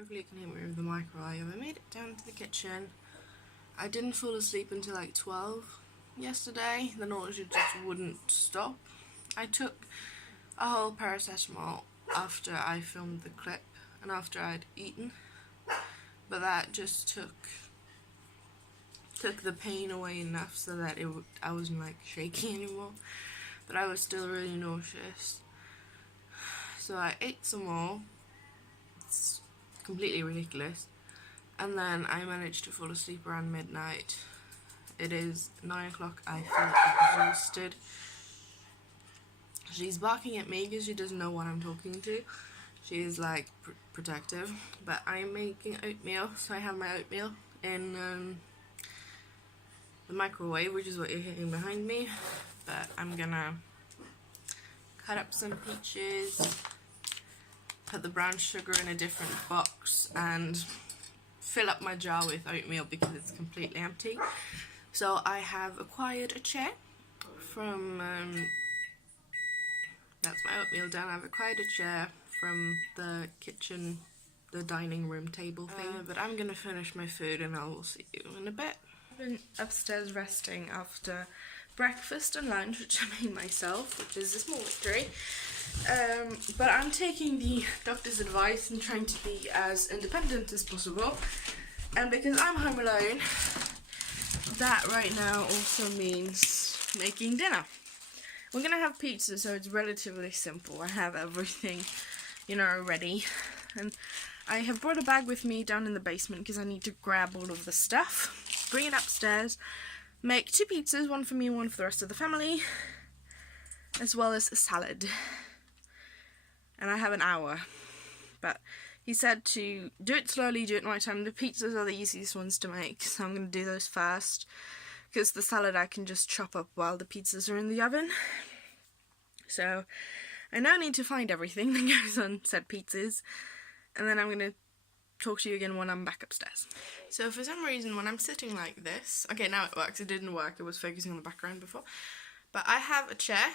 Hopefully you can hear me with the microwave. I made it down to the kitchen. I didn't fall asleep until like 12 yesterday. The nausea just wouldn't stop. I took a whole paracetamol after I filmed the clip and after I'd eaten, but that just took the pain away enough so that I wasn't like shaky anymore, but I was still really nauseous. So I ate some more. It's completely ridiculous. And then I managed to fall asleep around midnight. It is 9 o'clock. I feel exhausted. She's barking at me because she doesn't know what I'm talking to. She is like protective. But I'm making oatmeal, so I have my oatmeal in the microwave, which is what you're hearing behind me. But I'm gonna cut up some peaches, put the brown sugar in a different box, and fill up my jar with oatmeal because it's completely empty. So I have acquired a chair from, that's my oatmeal done. I've acquired a chair from the kitchen, the dining room table thing. But I'm gonna finish my food and I will see you in a bit. I've been upstairs resting after breakfast and lunch, which I made myself, which is a small victory. But I'm taking the doctor's advice and trying to be as independent as possible. And because I'm home alone, that right now also means making dinner. We're gonna have pizza, so it's relatively simple. I have everything, ready. And I have brought a bag with me down in the basement because I need to grab all of the stuff, bring it upstairs, make 2 pizzas, one for me and one for the rest of the family, as well as a salad. And I have an hour, but he said to do it slowly, do it in the right time. The pizzas are the easiest ones to make, so I'm going to do those first, because the salad I can just chop up while the pizzas are in the oven. So I now need to find everything that goes on said pizzas, and then I'm going to talk to you again when I'm back upstairs. So for some reason when I'm sitting like this, okay, now it works. It didn't work, it was focusing on the background before, but I have a chair.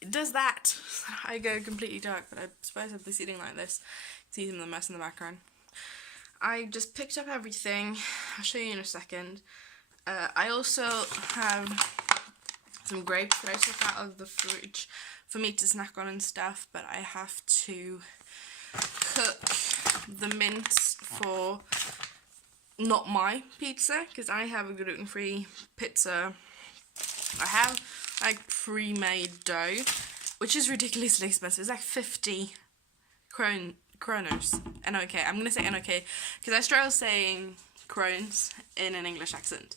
It does that. I go completely dark, but I suppose I'd be sitting like this. See the mess in the background. I just picked up everything. I'll show you in a second. I also have some grapes that I took out of the fridge for me to snack on and stuff, but I have to cook the mince for not my pizza, because I have a gluten-free pizza. I have like pre-made dough, which is ridiculously expensive. It's like 50 kronos. NOK. I'm gonna say NOK because I struggle saying krones in an English accent.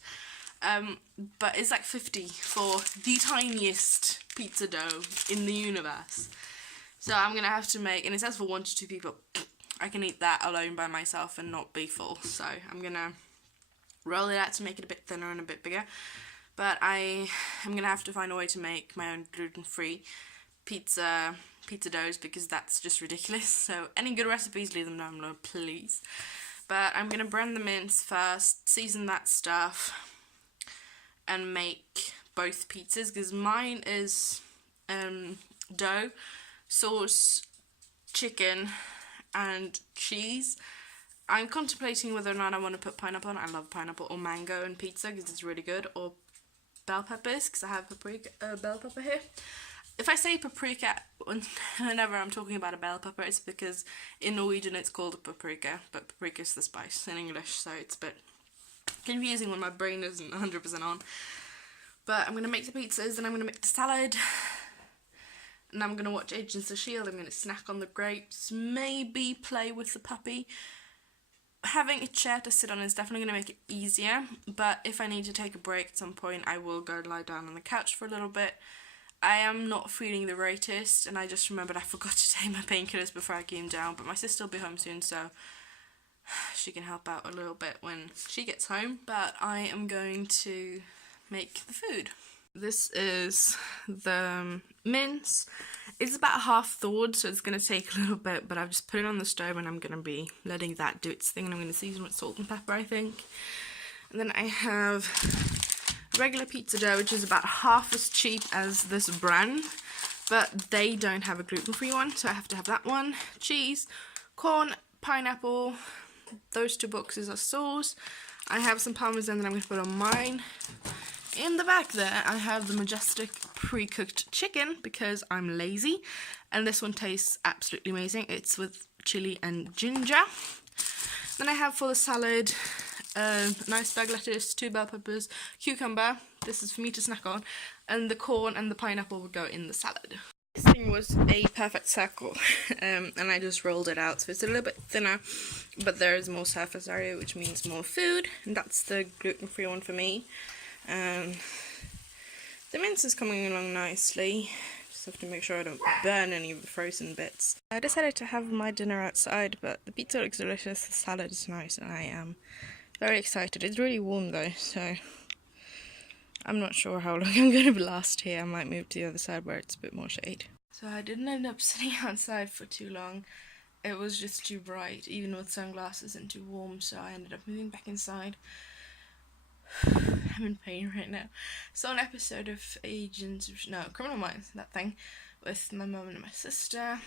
But it's like 50 for the tiniest pizza dough in the universe. So I'm gonna have to make, and it says for 1 to 2 people. I can eat that alone by myself and not be full. So I'm gonna roll it out to make it a bit thinner and a bit bigger. But I am going to have to find a way to make my own gluten-free pizza doughs because that's just ridiculous. So any good recipes, leave them down below, please. But I'm going to brand the mince first, season that stuff, and make both pizzas because mine is dough, sauce, chicken, and cheese. I'm contemplating whether or not I want to put pineapple on. I love pineapple, or mango and pizza because it's really good, or bell peppers because I have bell pepper here. If I say paprika whenever I'm talking about a bell pepper, it's because in Norwegian it's called a paprika, but paprika is the spice in English, so it's a bit confusing when my brain isn't 100% on. But I'm going to make the pizzas, then I'm going to make the salad, and I'm going to watch Agents of S.H.I.E.L.D. I'm going to snack on the grapes, maybe play with the puppy. Having a chair to sit on is definitely going to make it easier, but if I need to take a break at some point, I will go lie down on the couch for a little bit. I am not feeling the greatest, and I just remembered I forgot to take my painkillers before I came down, but my sister will be home soon, so she can help out a little bit when she gets home. But I am going to make the food. This is the mince. It's about half thawed, so it's going to take a little bit, but I've just put it on the stove and I'm going to be letting that do its thing, and I'm going to season with salt and pepper, I think. And then I have regular pizza dough, which is about half as cheap as this brand, but they don't have a gluten-free one, so I have to have that one. Cheese, corn, pineapple, those 2 boxes are sauce. I have some parmesan that I'm going to put on mine. In the back there, I have the Majestic pre-cooked chicken because I'm lazy. And this one tastes absolutely amazing. It's with chili and ginger. Then I have for the salad, a nice bag lettuce, 2 bell peppers, cucumber. This is for me to snack on. And the corn and the pineapple would go in the salad. This thing was a perfect circle, and I just rolled it out, so it's a little bit thinner, but there is more surface area, which means more food, and that's the gluten-free one for me. The mince is coming along nicely. Just have to make sure I don't burn any of the frozen bits. I decided to have my dinner outside, but the pizza looks delicious, the salad is nice, and I am very excited. It's really warm though, so I'm not sure how long I'm going to last here. I might move to the other side where it's a bit more shade. So I didn't end up sitting outside for too long. It was just too bright, even with sunglasses, and too warm, so I ended up moving back inside. I'm in pain right now. Saw an episode of Criminal Minds, that thing, with my mum and my sister.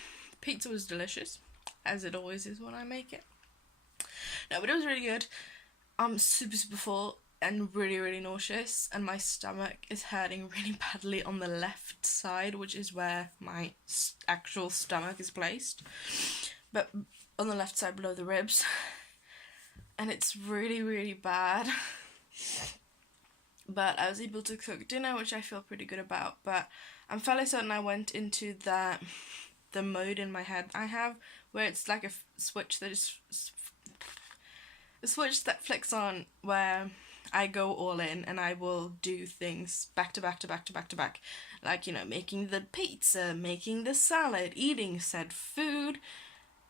Pizza was delicious, as it always is when I make it. No, but it was really good. I'm super full and really nauseous, and my stomach is hurting really badly on the left side, which is where my actual stomach is placed, but on the left side below the ribs, and it's really bad. But I was able to cook dinner, which I feel pretty good about, but I'm fairly certain I went into the mode in my head I have, where it's like a switch that flicks on, where I go all in and I will do things back to back, like, you know, making the pizza, making the salad, eating said food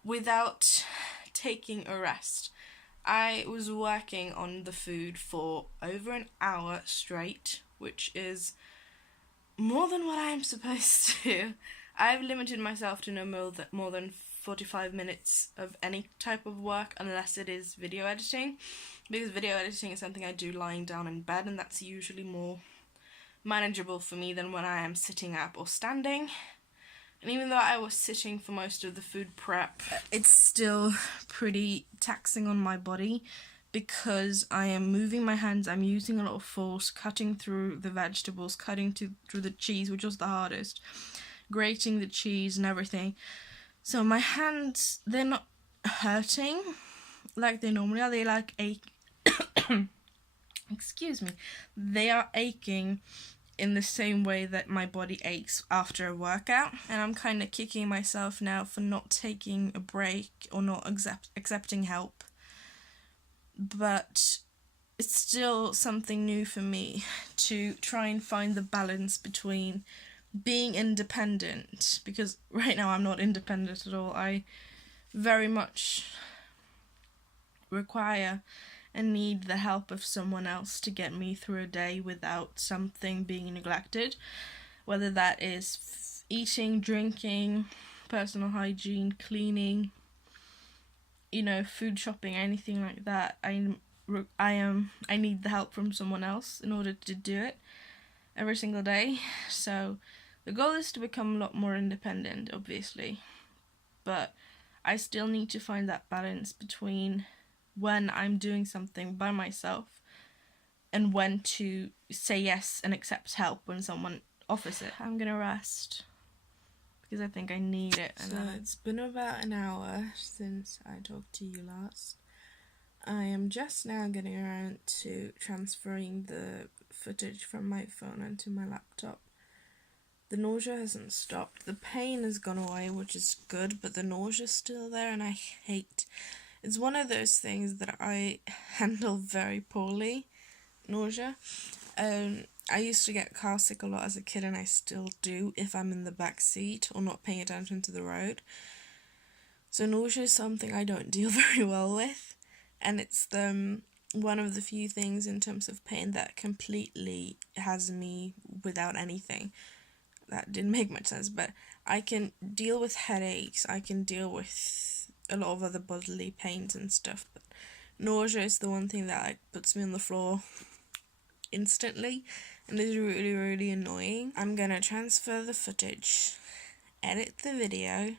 without taking a rest. I was working on the food for over an hour straight, which is more than what I'm supposed to. I've limited myself to no more than 45 minutes of any type of work, unless it is video editing, because video editing is something I do lying down in bed, and that's usually more manageable for me than when I am sitting up or standing. And even though I was sitting for most of the food prep, it's still pretty taxing on my body, because I am moving my hands, I'm using a lot of force, cutting through the vegetables, cutting through the cheese, which was the hardest, grating the cheese and everything. So my hands, they're not hurting like they normally are. They like ache. Excuse me. They are aching in the same way that my body aches after a workout. And I'm kind of kicking myself now for not taking a break or not accepting help. But it's still something new for me to try and find the balance between being independent, because right now I'm not independent at all. I very much require and need the help of someone else to get me through a day without something being neglected, whether that is eating, drinking, personal hygiene, cleaning, you know, food shopping, anything like that. I need the help from someone else in order to do it every single day. So the goal is to become a lot more independent, obviously, but I still need to find that balance between when I'm doing something by myself and when to say yes and accept help when someone offers it. I'm gonna rest because I think I need it. So it's been about an hour since I talked to you last. I am just now getting around to transferring the footage from my phone onto my laptop. The nausea hasn't stopped. The pain has gone away, which is good, but the nausea's still there, and I hate. It's one of those things that I handle very poorly, nausea. I used to get car sick a lot as a kid, and I still do if I'm in the back seat or not paying attention to the road. So nausea is something I don't deal very well with, and it's one of the few things in terms of pain that completely has me without anything. That didn't make much sense, but I can deal with headaches, I can deal with a lot of other bodily pains and stuff, but nausea is the one thing that like puts me on the floor instantly and is really annoying. I'm gonna transfer the footage, edit the video,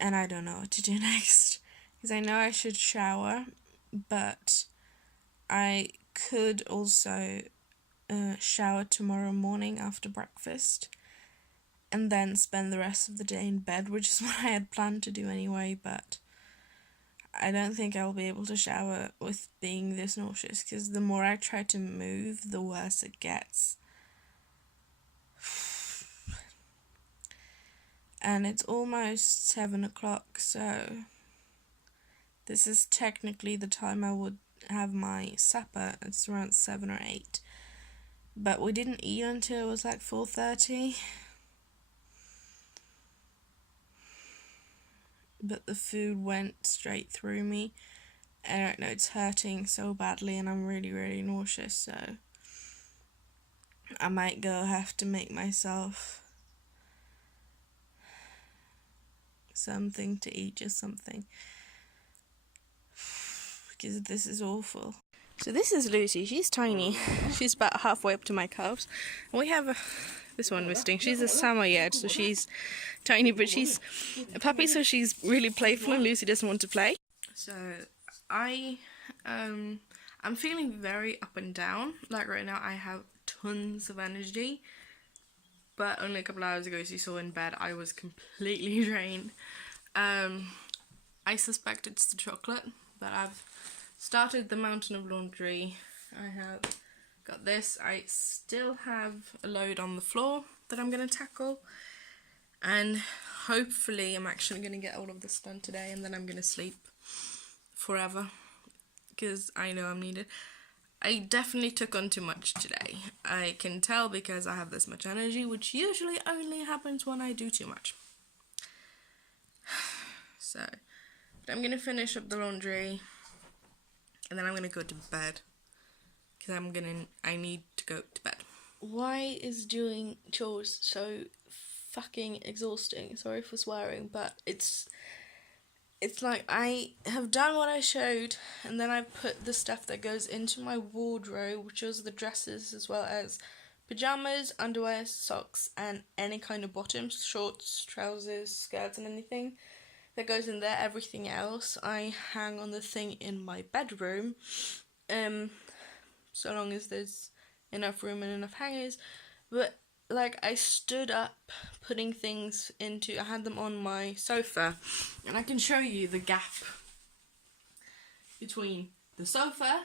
and I don't know what to do next. because I know I should shower, but I could also shower tomorrow morning after breakfast and then spend the rest of the day in bed, which is what I had planned to do anyway, but I don't think I'll be able to shower with being this nauseous, because the more I try to move, the worse it gets. And it's almost 7 o'clock, so this is technically the time I would have my supper. It's around 7 or 8. But we didn't eat until it was like 4:30. But the food went straight through me. I don't know, it's hurting so badly and I'm really, really nauseous, so I might have to make myself something to eat, just something, because this is awful. So this is Lucy. She's tiny. She's about halfway up to my calves. And we have this one visiting. She's a Samoyed, so she's tiny, but she's a puppy, so she's really playful, and Lucy doesn't want to play. So I'm feeling very up and down. Like right now I have tons of energy, but only a couple hours ago, as you saw in bed, I was completely drained. I suspect it's the chocolate, but I've started the mountain of laundry. I have got this. I still have a load on the floor that I'm going to tackle, and hopefully I'm actually going to get all of this done today, and then I'm going to sleep forever, because I know I'm needed. I definitely took on too much today. I can tell because I have this much energy, which usually only happens when I do too much. So, but I'm going to finish up the laundry, and then I'm going to go to bed, because I need to go to bed. Why is doing chores so fucking exhausting? Sorry for swearing, but it's like I have done what I showed, and then I put the stuff that goes into my wardrobe, which is the dresses as well as pyjamas, underwear, socks, and any kind of bottoms, shorts, trousers, skirts, and anything that goes in there. Everything else I hang on the thing in my bedroom, so long as there's enough room and enough hangers. But like, I stood up putting things into, I had them on my sofa, and I can show you the gap between the sofa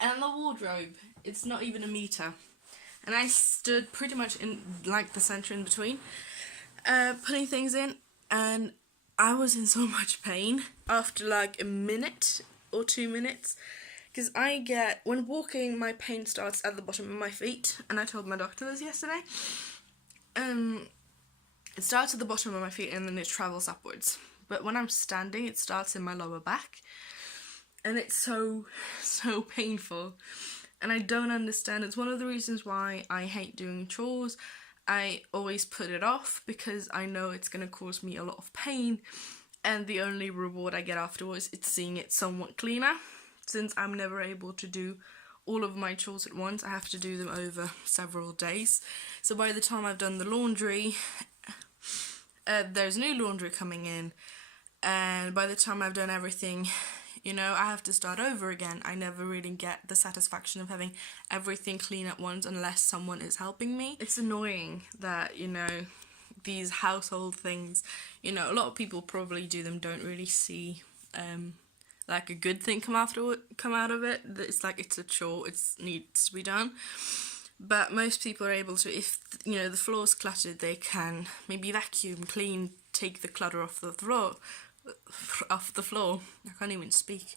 and the wardrobe. It's not even a meter, and I stood pretty much in like the center in between, putting things in, and I was in so much pain after like a minute or 2 minutes. Because when walking, my pain starts at the bottom of my feet, and I told my doctor this yesterday. It starts at the bottom of my feet and then it travels upwards. But when I'm standing, it starts in my lower back, and it's so painful. And I don't understand. It's one of the reasons why I hate doing chores. I always put it off because I know it's going to cause me a lot of pain, and the only reward I get afterwards is seeing it somewhat cleaner. Since I'm never able to do all of my chores at once, I have to do them over several days. So by the time I've done the laundry, there's new laundry coming in, and by the time I've done everything, I have to start over again. I never really get the satisfaction of having everything clean at once unless someone is helping me. It's annoying that, these household things, a lot of people probably do them, don't really see like a good thing come out of it. It's like it's a chore, it needs to be done. But most people are able to, if the floor's cluttered, they can maybe vacuum, clean, take the clutter off the floor. I can't even speak.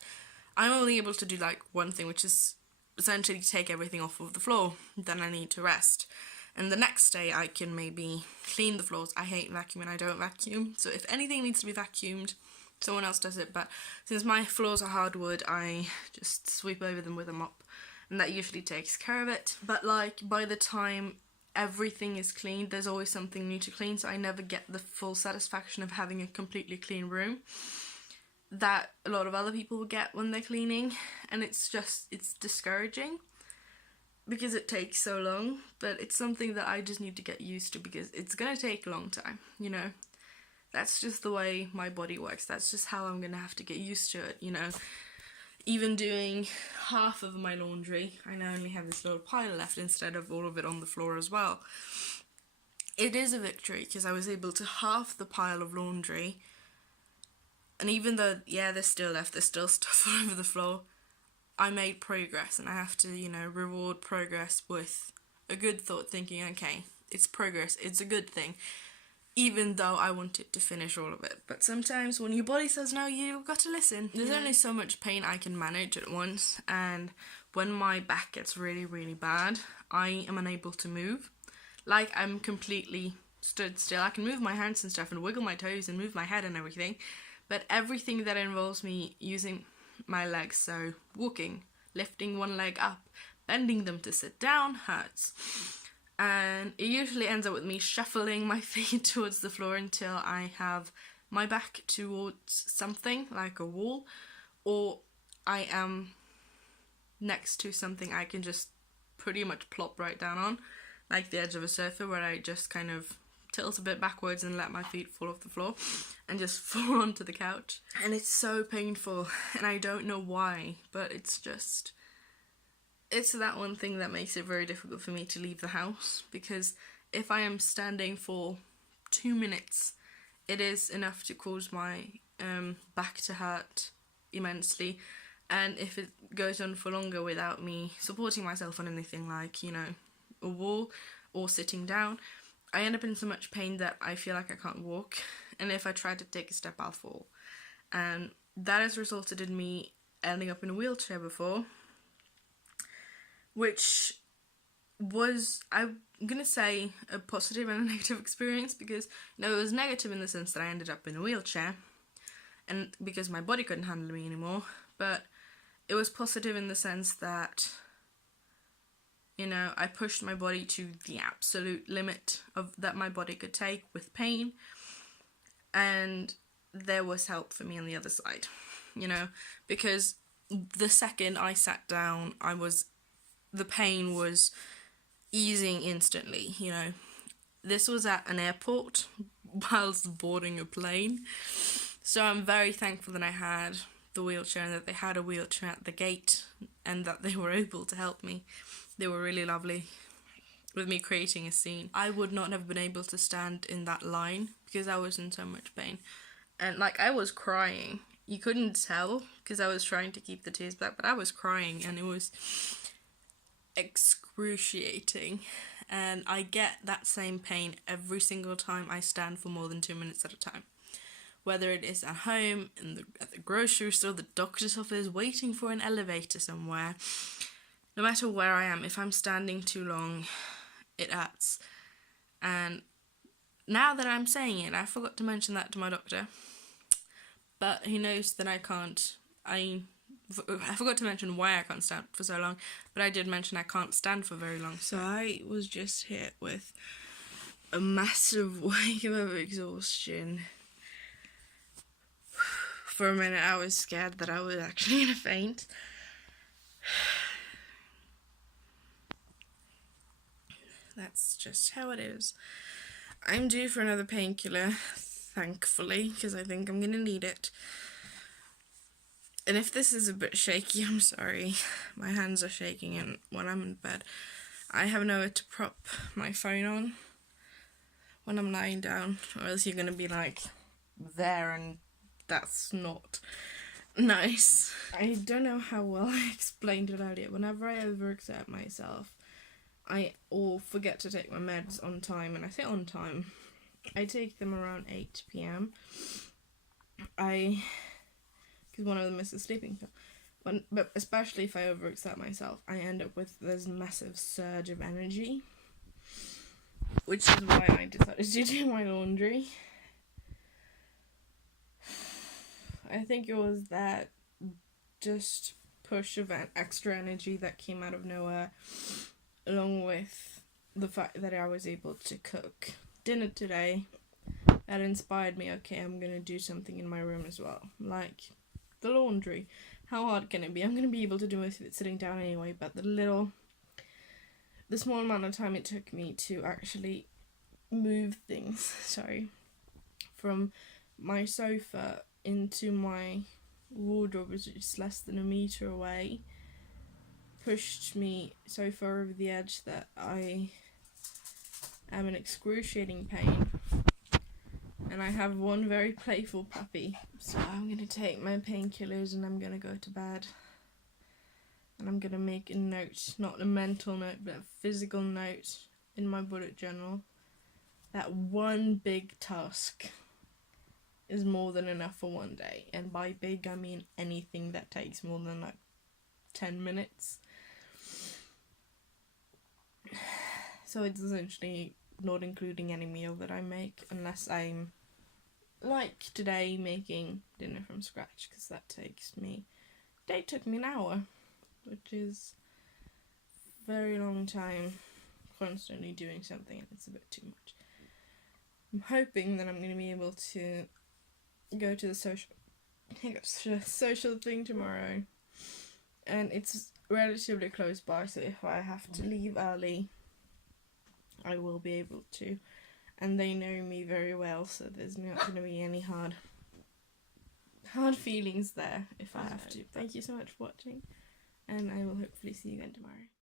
I'm only able to do like one thing, which is essentially take everything off of the floor. Then I need to rest, and the next day I can maybe clean the floors. I hate vacuuming, I don't vacuum, so if anything needs to be vacuumed, someone else does it. But since my floors are hardwood, I just sweep over them with a mop, and that usually takes care of it. But like, by the time everything is cleaned, there's always something new to clean, so I never get the full satisfaction of having a completely clean room that a lot of other people will get when they're cleaning. And it's discouraging because it takes so long, but it's something that I just need to get used to, because it's gonna take a long time, that's just the way my body works. That's just how I'm gonna have to get used to it, you know. Even doing half of my laundry, I now only have this little pile left instead of all of it on the floor as well. It is a victory because I was able to half the pile of laundry, and even though, yeah, there's still stuff all over the floor, I made progress, and I have to, you know, reward progress with a good thought, thinking, okay, it's progress, it's a good thing, even though I wanted to finish all of it. But sometimes when your body says no, you've got to listen. There's only so much pain I can manage at once, and when my back gets really, really bad, I am unable to move. Like, I'm completely stood still. I can move my hands and stuff and wiggle my toes and move my head and everything, but everything that involves me using my legs, so walking, lifting one leg up, bending them to sit down, hurts. And it usually ends up with me shuffling my feet towards the floor until I have my back towards something, like a wall, or I am next to something I can just pretty much plop right down on, like the edge of a sofa, where I just kind of tilt a bit backwards and let my feet fall off the floor and just fall onto the couch. And it's so painful, and I don't know why, but it's that one thing that makes it very difficult for me to leave the house, because if I am standing for 2 minutes, it is enough to cause my back to hurt immensely. And if it goes on for longer without me supporting myself on anything like, you know, a wall or sitting down, I end up in so much pain that I feel like I can't walk, and if I try to take a step, I'll fall. And that has resulted in me ending up in a wheelchair before, which was, I'm gonna say, a positive and a negative experience, because, you know, it was negative in the sense that I ended up in a wheelchair, and because my body couldn't handle me anymore, but it was positive in the sense that, you know, I pushed my body to the absolute limit of that my body could take with pain, and there was help for me on the other side, you know, because the second I sat down, the pain was easing instantly, you know. This was at an airport whilst boarding a plane, so I'm very thankful that I had the wheelchair and that they had a wheelchair at the gate and that they were able to help me. They were really lovely with me creating a scene. I would not have been able to stand in that line because I was in so much pain. And, like, I was crying. You couldn't tell because I was trying to keep the tears back, but I was crying, and it was excruciating. And I get that same pain every single time I stand for more than 2 minutes at a time. Whether it is at home, at the grocery store, the doctor's office, waiting for an elevator somewhere. No matter where I am, if I'm standing too long, it hurts. And now that I'm saying it, I forgot to mention that to my doctor. But he knows that I can't. I forgot to mention why I can't stand for so long, but I did mention I can't stand for very long. So I was just hit with a massive wave of exhaustion. For a minute, I was scared that I was actually gonna faint. That's just how it is. I'm due for another painkiller, thankfully, because I think I'm gonna need it. And if this is a bit shaky, I'm sorry. My hands are shaking, and when I'm in bed, I have nowhere to prop my phone on when I'm lying down, or else you're gonna be like there, and that's not nice. I don't know how well I explained it earlier. Whenever I overexert myself, I forget to take my meds on time, and I say on time. I take them around 8 p.m. Because one of them is a sleeping pill. But especially if I overexert myself, I end up with this massive surge of energy, which is why I decided to do my laundry. I think it was that just push of extra energy that came out of nowhere, along with the fact that I was able to cook dinner today, that inspired me. Okay, I'm gonna do something in my room as well, like the laundry. How hard can it be? I'm gonna be able to do most of it sitting down anyway, but the small amount of time it took me to actually move things, from my sofa into my wardrobe, which is less than a metre away, pushed me so far over the edge that I am in excruciating pain. And I have one very playful puppy. So I'm going to take my painkillers and I'm going to go to bed. And I'm going to make a note, not a mental note, but a physical note in my bullet journal, that one big task is more than enough for one day. And by big, I mean anything that takes more than like 10 minutes. So it's essentially not including any meal that I make, unless I'm, like today, making dinner from scratch, because that took me an hour, which is a very long time constantly doing something, and it's a bit too much. I'm hoping that I'm going to be able to go to the social thing tomorrow, and it's relatively close by, so if I have to leave early, I will be able to, and they know me very well, so there's not going to be any hard feelings there if I have to. Thank you so much for watching, and I will hopefully see you again tomorrow.